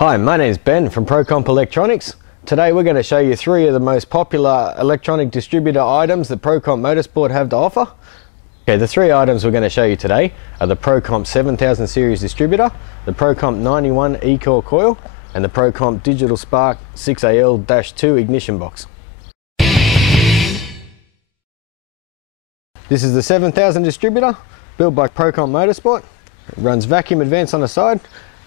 Hi, my name is Ben from Procomp Electronics. Today we're going to show you three of the most popular electronic distributor items that Procomp Motorsport have to offer. Okay, the three items we're going to show you today are the Procomp 7000 series distributor, the Procomp 91 E-Coil coil, and the Procomp Digital Spark 6AL-2 ignition box. This is the 7000 distributor, built by Procomp Motorsport. It runs vacuum advance on the side,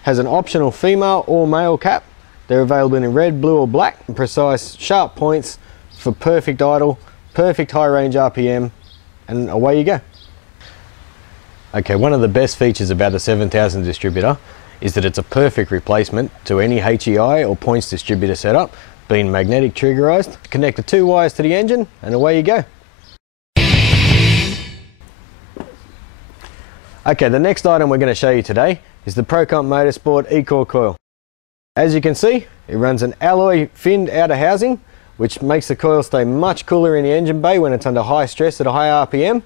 has an optional female or male cap. They're available in red, blue or black, and precise sharp points for perfect idle, perfect high range RPM, and away you go. Okay, one of the best features about the 7000 distributor is that it's a perfect replacement to any HEI or points distributor setup, being magnetic triggerized. Connect the two wires to the engine and away you go. Okay, the next item we're going to show you today is the Procomp Motorsport E-Coil coil. As you can see, it runs an alloy finned outer housing, which makes the coil stay much cooler in the engine bay when it's under high stress at a high RPM.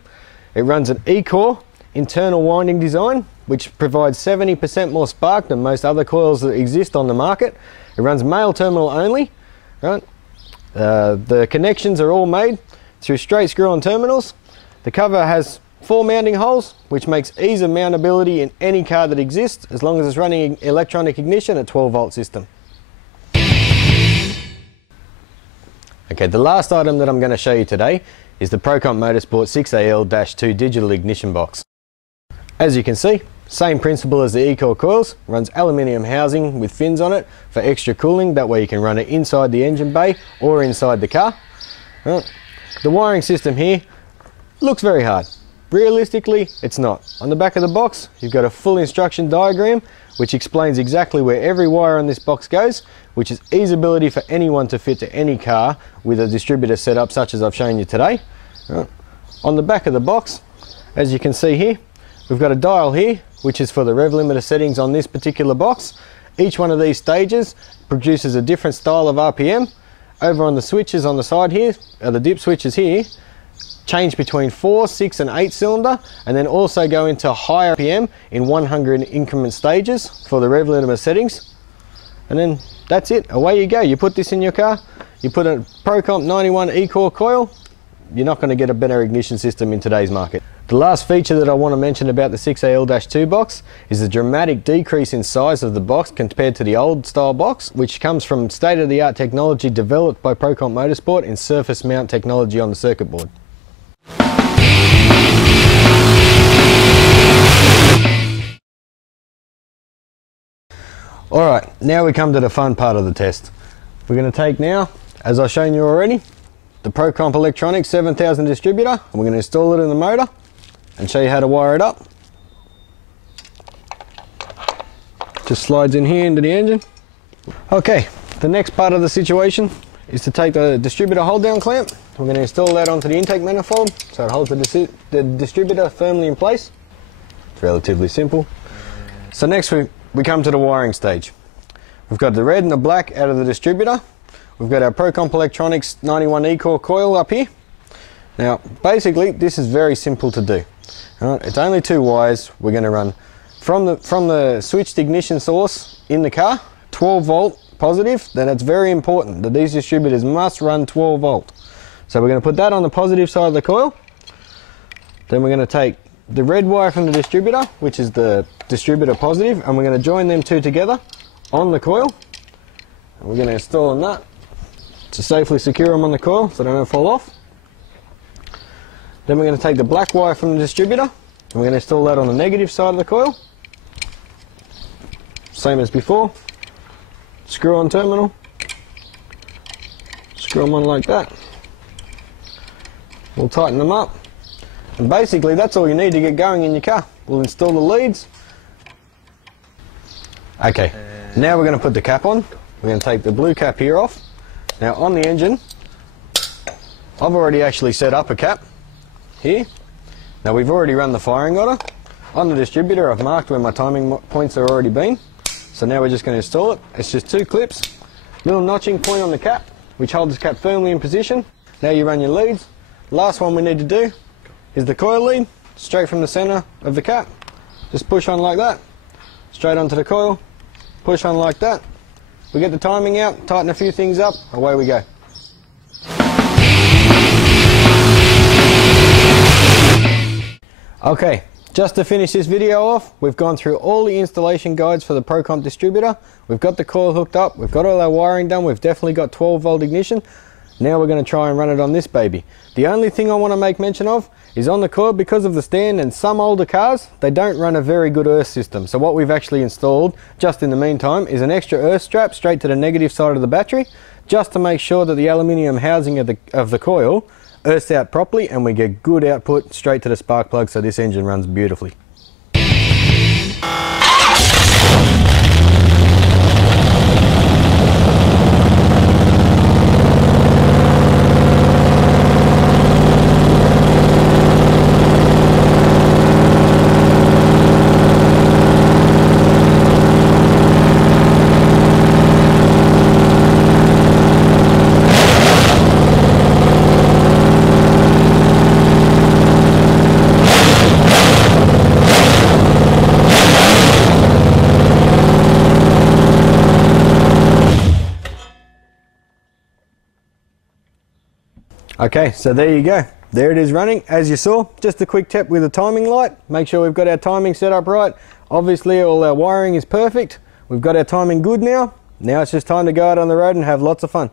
It runs an E-core internal winding design, which provides 70% more spark than most other coils that exist on the market. It runs male terminal only. Right? The connections are all made through straight screw-on terminals. The cover has 4 mounting holes, which makes ease of mountability in any car that exists, as long as it's running electronic ignition at 12 volt system. Okay, the last item that I'm going to show you today is the Procomp Motorsport 6AL-2 digital ignition box. As you can see, same principle as the E-Coil coils, runs aluminium housing with fins on it for extra cooling. That way you can run it inside the engine bay or inside the car. Right. The wiring system here looks very hard. Realistically, it's not. On the back of the box, you've got a full instruction diagram which explains exactly where every wire on this box goes, which is easeability for anyone to fit to any car with a distributor setup such as I've shown you today. Right. On the back of the box, as you can see here, we've got a dial here, which is for the rev limiter settings on this particular box. Each one of these stages produces a different style of RPM. Over on the switches on the side here, the dip switches here, change between 4, 6 and 8 cylinder, and then also go into higher RPM in 100 increment stages for the rev limiter settings. And then that's it, away you go. You put this in your car, you put a Procomp 91 E-Coil coil, you're not going to get a better ignition system in today's market. The last feature that I want to mention about the 6AL-2 box is the dramatic decrease in size of the box compared to the old style box, which comes from state-of-the-art technology developed by Procomp Motorsport in surface mount technology on the circuit board. Alright, now we come to the fun part of the test. We're going to take now, as I've shown you already, the Procomp Electronics 7000 distributor, and we're going to install it in the motor and show you how to wire it up. Just slides in here into the engine. Okay, the next part of the situation is to take the distributor hold down clamp. We're going to install that onto the intake manifold so it holds the distributor firmly in place. It's relatively simple. So next we come to the wiring stage. We've got the red and the black out of the distributor. We've got our Procomp Electronics 91 E-Coil coil up here. Now basically this is very simple to do. Right, it's only 2 wires. We're going to run from the switched ignition source in the car, 12 volt positive. Then it's very important that these distributors must run 12 volt. So we're going to put that on the positive side of the coil. Then we're going to take the red wire from the distributor, which is the distributor positive, and we're going to join them two together on the coil. And we're going to install a nut to safely secure them on the coil so they don't fall off. Then we're going to take the black wire from the distributor and we're going to install that on the negative side of the coil. Same as before. Screw on terminal. Screw them on like that. We'll tighten them up. And basically that's all you need to get going in your car. We'll install the leads. Okay, now we're going to put the cap on. We're going to take the blue cap here off. Now on the engine, I've already actually set up a cap here. Now we've already run the firing order. On the distributor I've marked where my timing points are already been. So now we're just going to install it. It's just 2 clips, little notching point on the cap which holds the cap firmly in position. Now you run your leads. Last one we need to do is the coil lead, straight from the center of the cap. Just push on like that, straight onto the coil, push on like that, we get the timing out, tighten a few things up, away we go. Okay, just to finish this video off, we've gone through all the installation guides for the Procomp distributor. We've got the coil hooked up, we've got all our wiring done, we've definitely got 12 volt ignition. Now we're going to try and run it on this baby. The only thing I want to make mention of is on the coil, because of the stand and some older cars, they don't run a very good earth system. So what we've actually installed, just in the meantime, is an extra earth strap straight to the negative side of the battery, just to make sure that the aluminium housing of the coil earths out properly and we get good output straight to the spark plug, so this engine runs beautifully. Okay, so there you go. There it is running. As you saw, just a quick tap with a timing light. Make sure we've got our timing set up right. Obviously all our wiring is perfect. We've got our timing good now. Now it's just time to go out on the road and have lots of fun.